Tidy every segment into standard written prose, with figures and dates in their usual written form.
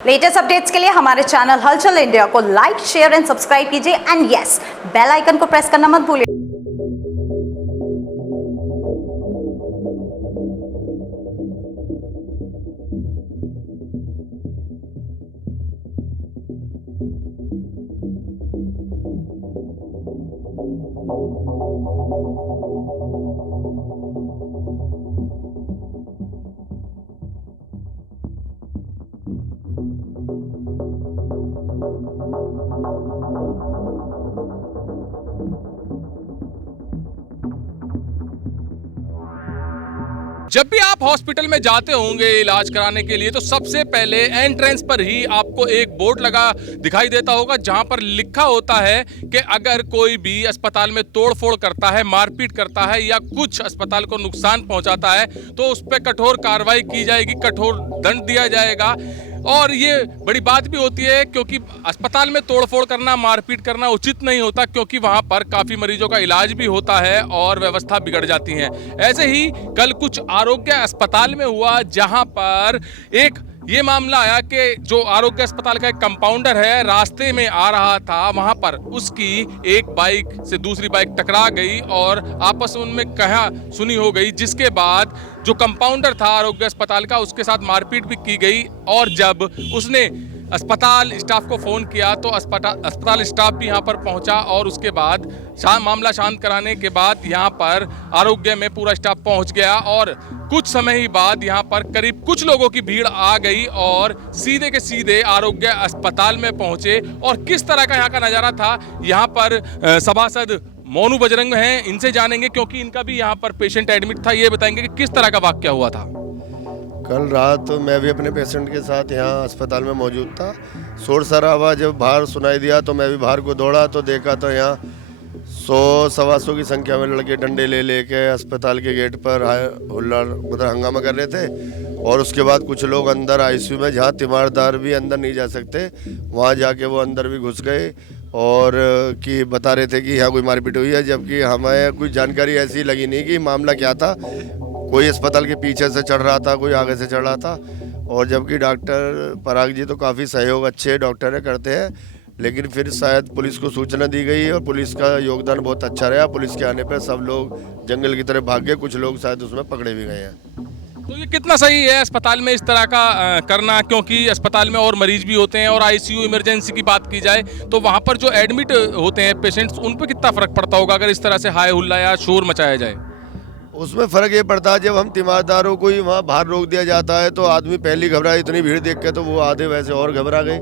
Latest updates के लिए हमारे चैनल हलचल इंडिया को लाइक, शेयर एंड सब्सक्राइब कीजिए एंड यस, बेल आइकन को प्रेस करना मत भूलिए। जब भी आप हॉस्पिटल में जाते होंगे इलाज कराने के लिए तो सबसे पहले एंट्रेंस पर ही आपको एक बोर्ड लगा दिखाई देता होगा जहां पर लिखा होता है कि अगर कोई भी अस्पताल में तोड़फोड़ करता है, मारपीट करता है या कुछ अस्पताल को नुकसान पहुंचाता है तो उस पर कठोर कार्रवाई की जाएगी, कठोर दंड दिया जाएगा। और ये बड़ी बात भी होती है क्योंकि अस्पताल में तोड़फोड़ करना, मारपीट करना उचित नहीं होता क्योंकि वहां पर काफ़ी मरीजों का इलाज भी होता है और व्यवस्था बिगड़ जाती है। ऐसे ही कल कुछ आरोग्य अस्पताल में हुआ जहां पर एक ये मामला आया कि जो आरोग्य अस्पताल का एक कंपाउंडर है, रास्ते में आ रहा था, वहां पर उसकी एक बाइक से दूसरी बाइक टकरा गई और आपस में उनमें कहा सुनी हो गई, जिसके बाद जो कंपाउंडर था आरोग्य अस्पताल का उसके साथ मारपीट भी की गई। और जब उसने अस्पताल स्टाफ को फ़ोन किया तो अस्पताल स्टाफ भी यहाँ पर पहुँचा और उसके बाद मामला शांत कराने के बाद यहाँ पर आरोग्य में पूरा स्टाफ पहुँच गया और कुछ समय ही बाद यहाँ पर करीब कुछ लोगों की भीड़ आ गई और सीधे के सीधे आरोग्य अस्पताल में पहुँचे। और किस तरह का यहाँ का नज़ारा था, यहाँ पर सभासद मोनू बजरंग हैं, इनसे जानेंगे क्योंकि इनका भी यहाँ पर पेशेंट एडमिट था। ये बताएंगे कि किस तरह का वाकया हुआ था। कल रात मैं भी अपने पेशेंट के साथ यहाँ अस्पताल में मौजूद था। शोर शराबा जब बाहर सुनाई दिया तो मैं भी बाहर को दौड़ा तो देखा तो यहाँ 100-125 की संख्या में लड़के डंडे ले लेके अस्पताल के गेट पर हुल्ला मतलब हंगामा कर रहे थे। और उसके बाद कुछ लोग अंदर आईसीयू में, जहाँ तीमारदार भी अंदर नहीं जा सकते, वहाँ जाके वो अंदर भी घुस गए और कि बता रहे थे कि यहाँ कोई मारपीट हुई है, जबकि हमें कोई जानकारी ऐसी लगी नहीं कि मामला क्या था। कोई अस्पताल के पीछे से चढ़ रहा था, कोई आगे से चढ़ रहा था। और जबकि डॉक्टर पराग जी तो काफ़ी सहयोग अच्छे डॉक्टर है, करते हैं, लेकिन फिर शायद पुलिस को सूचना दी गई और पुलिस का योगदान बहुत अच्छा रहा। पुलिस के आने पर सब लोग जंगल की तरफ भाग गए, कुछ लोग शायद उसमें पकड़े भी गए हैं। तो ये कितना सही है अस्पताल में इस तरह का करना, क्योंकि अस्पताल में और मरीज भी होते हैं और आईसीयू इमरजेंसी की बात की जाए तो वहाँ पर जो एडमिट होते हैं पेशेंट्स, उन पर कितना फ़र्क पड़ता होगा अगर इस तरह से हाय हुल्ला या शोर मचाया जाए। उसमें फ़र्क ये पड़ता है जब हम तीमारदारों को ही वहाँ बाहर रोक दिया जाता है तो आदमी पहली घबरा, इतनी भीड़ देख के तो वो आधे वैसे और घबरा गए,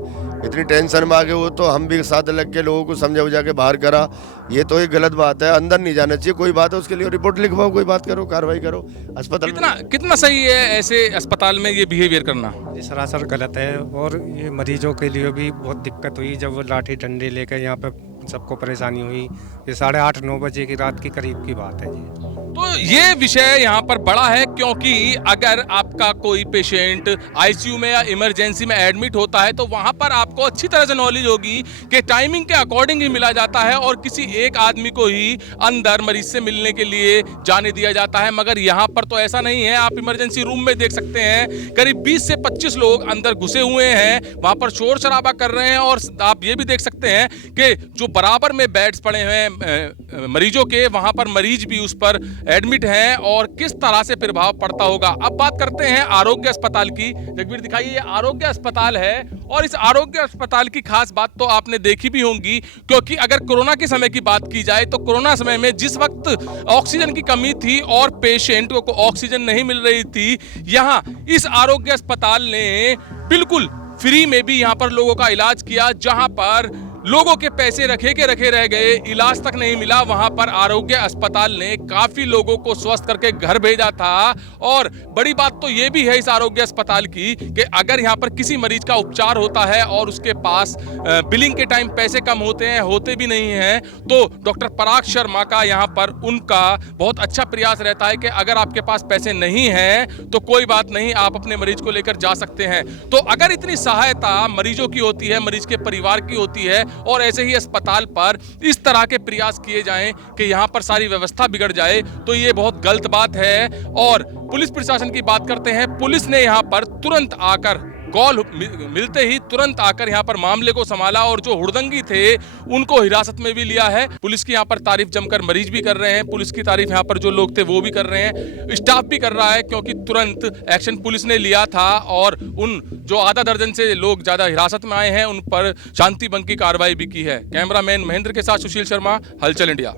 इतनी टेंशन में आ गए वो, तो हम भी साथ लग के लोगों को समझा बुझा के बाहर करा। ये तो एक गलत बात है, अंदर नहीं जाना चाहिए। कोई बात है उसके लिए रिपोर्ट लिखवाओ, कोई बात करो, कार्रवाई करो। अस्पताल कितना सही है ऐसे अस्पताल में ये बिहेवियर करना? ये सरासर गलत है और ये मरीजों के लिए भी बहुत दिक्कत हुई जब वो लाठी डंडे लेकर यहाँ पे सबको परेशानी हुई। ये 8:30-9 बजे की रात की करीब की बात है जी। तो ये विषय यहाँ पर बड़ा है क्योंकि अगर आपका कोई पेशेंट आईसीयू में या इमरजेंसी में एडमिट होता है तो वहाँ पर आपको अच्छी तरह से नॉलेज होगी कि टाइमिंग के अकॉर्डिंग ही मिला जाता है और किसी एक आदमी को ही अंदर मरीज से मिलने के लिए जाने दिया जाता है। मगर यहाँ पर तो ऐसा नहीं है। आप इमरजेंसी रूम में देख सकते हैं करीब 20 से 25 लोग अंदर घुसे हुए हैं, वहाँ पर शोर शराबा कर रहे हैं। और आप ये भी देख सकते हैं कि जो बराबर में बेड्स पड़े हुए हैं मरीजों के, वहाँ पर मरीज भी उस पर एडमिट हैं और किस तरह से प्रभाव पड़ता होगा। अब बात करते हैं आरोग्य अस्पताल की। जगवीर दिखाइए, ये आरोग्य अस्पताल है और इस आरोग्य अस्पताल की खास बात तो आपने देखी भी होंगी क्योंकि अगर कोरोना के समय की बात की जाए तो कोरोना समय में जिस वक्त ऑक्सीजन की कमी थी और पेशेंट को ऑक्सीजन नहीं मिल रही थी, यहाँ इस आरोग्य अस्पताल ने बिल्कुल फ्री में भी यहाँ पर लोगों का इलाज किया। जहाँ पर लोगों के पैसे रखे के रखे रह गए, इलाज तक नहीं मिला, वहां पर आरोग्य अस्पताल ने काफी लोगों को स्वस्थ करके घर भेजा था। और बड़ी बात तो ये भी है इस आरोग्य अस्पताल की कि अगर यहाँ पर किसी मरीज का उपचार होता है और उसके पास बिलिंग के टाइम पैसे कम होते हैं, होते भी नहीं हैं, तो डॉक्टर पराग शर्मा का यहाँ पर उनका बहुत अच्छा प्रयास रहता है कि अगर आपके पास पैसे नहीं हैं तो कोई बात नहीं, आप अपने मरीज को लेकर जा सकते हैं। तो अगर इतनी सहायता मरीजों की होती है, मरीज के परिवार की होती है और ऐसे ही अस्पताल पर इस तरह के प्रयास किए जाएं कि यहाँ पर सारी व्यवस्था बिगड़ जाए तो ये बहुत गलत बात है। और पुलिस प्रशासन की बात करते हैं, पुलिस ने यहाँ पर तुरंत आकर कॉल मिलते ही तुरंत आकर यहाँ पर मामले को संभाला और जो हुड़दंगी थे उनको हिरासत में भी लिया है। पुलिस की यहाँ पर तारीफ जमकर मरीज भी कर रहे हैं, पुलिस की तारीफ यहाँ पर जो लोग थे वो भी कर रहे हैं, स्टाफ भी कर रहा है, क्योंकि तुरंत एक्शन पुलिस ने लिया था और उन जो आधा दर्जन से लोग ज्यादा हिरासत में आए हैं उन पर शांति भंग की कार्रवाई भी की है। कैमरामैन महेंद्र के साथ सुशील शर्मा, हलचल इंडिया।